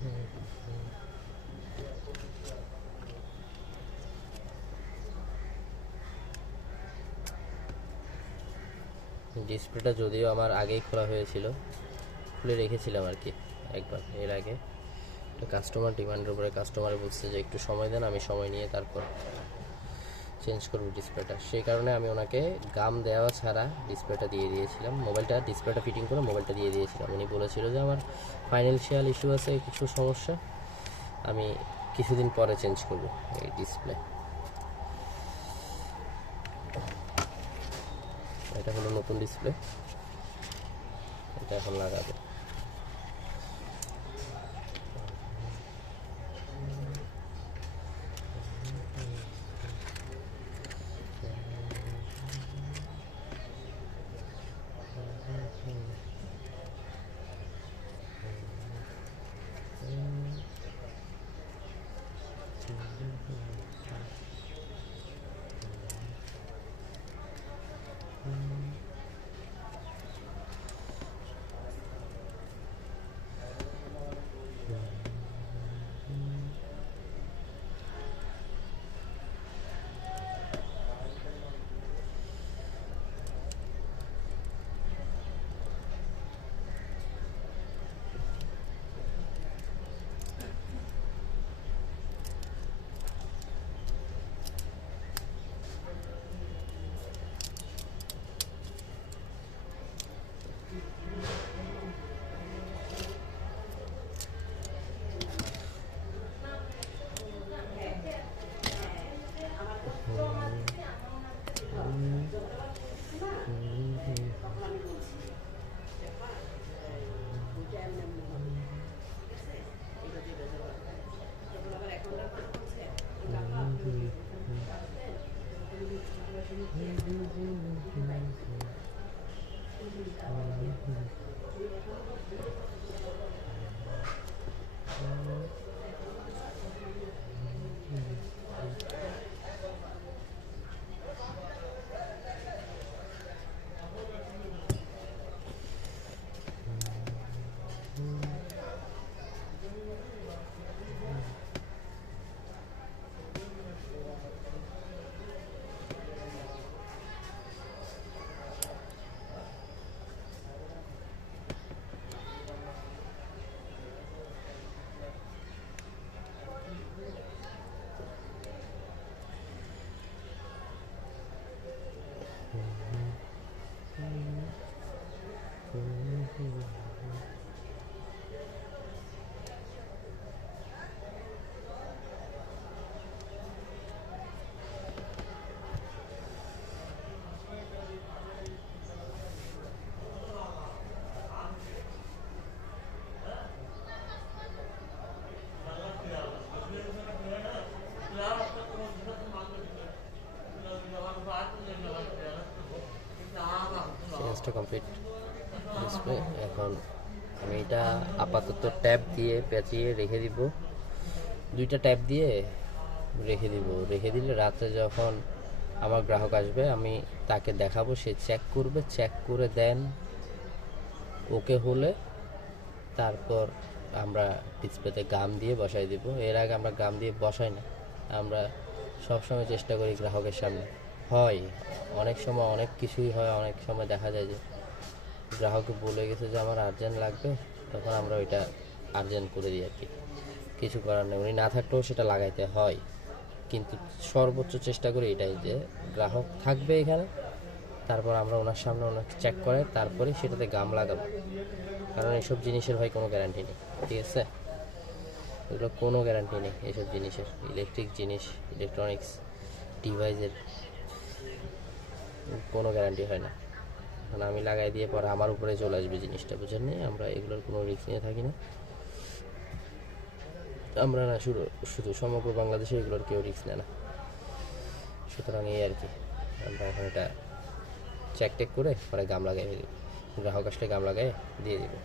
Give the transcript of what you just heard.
ডিসপ্লেটা যদিও আমার আগেই খোলা হয়েছিল, খুলে রেখেছিলাম আর কি একবার এর আগে। কাস্টমার ডিমান্ডের উপরে কাস্টমার বলছে যে একটু সময় দেন, আমি সময় নিয়ে তারপর চেঞ্জ করব ডিসপ্লেটা। সেই কারণে আমি ওনাকে গাম দেওয়া ছাড়া ডিসপ্লেটা দিয়ে দিয়েছিলাম। ডিসপ্লেটা ফিটিং করে মোবাইলটা দিয়ে দিয়েছিলাম। উনি বলেছিল যে আমার ফাইন্যান্সিয়াল ইস্যু আছে, কিছু সমস্যা, আমি কিছুদিন পরে চেঞ্জ করব এই ডিসপ্লে। এটা হলো নতুন ডিসপ্লে, এটা এখন লাগাবে। চেঞ্জটা কমপ্লিট ডিসপ্লে। এখন আমি এটা আপাতত ট্যাপ দিয়ে পেঁচিয়ে রেখে দিব, 2টা ট্যাপ দিয়ে রেখে দিলে রাতে যখন আমার গ্রাহক আসবে আমি তাকে দেখাবো, সে চেক করবে, চেক করে দেন ওকে হলে তারপর আমরা ডিসপ্লেতে গাম দিয়ে বসাই দিব। এর আগে আমরা গাম দিয়ে বসাই না, আমরা সবসময় চেষ্টা করি গ্রাহকের সামনে। হয় অনেক সময় অনেক কিছুই হয়, অনেক সময় দেখা যায় যে গ্রাহককে বলে গেছে যে আমার আর্জেন্ট লাগবে, তখন আমরা ওইটা আর্জেন্ট করে দিই আর কি, কিছু করার নেই, উনি না থাকলেও সেটা লাগাইতে হয়। কিন্তু সর্বোচ্চ চেষ্টা করি এটাই যে গ্রাহক থাকবে এখানে, তারপর আমরা ওনার সামনে ওনাকে চেক করে তারপরে সেটাতে গাম লাগাবো। কারণ এইসব জিনিসের ভাই কোনো গ্যারান্টি নেই, ঠিক আছে? এগুলো কোনো গ্যারান্টি নেই এইসব জিনিসের, ইলেকট্রিক জিনিস, ইলেকট্রনিক্স ডিভাইসের কোনো গ্যারান্টি হয় না। কারণ আমি লাগাই দিয়ে পরে আমার উপরে চলে আসবে জিনিসটা, বুঝেন নি? আমরা এগুলোর কোনো রিস্ক নিয়ে থাকি না, আমরা না শুধু সমগ্র বাংলাদেশে এগুলোর কেউ রিস্ক নেয় না। সুতরাং এই আর কি, আমরা এখন এটা চেক টেক করে পরে গাম লাগাই, গ্রাহক আসলে গাম লাগাই দিয়ে দেবো।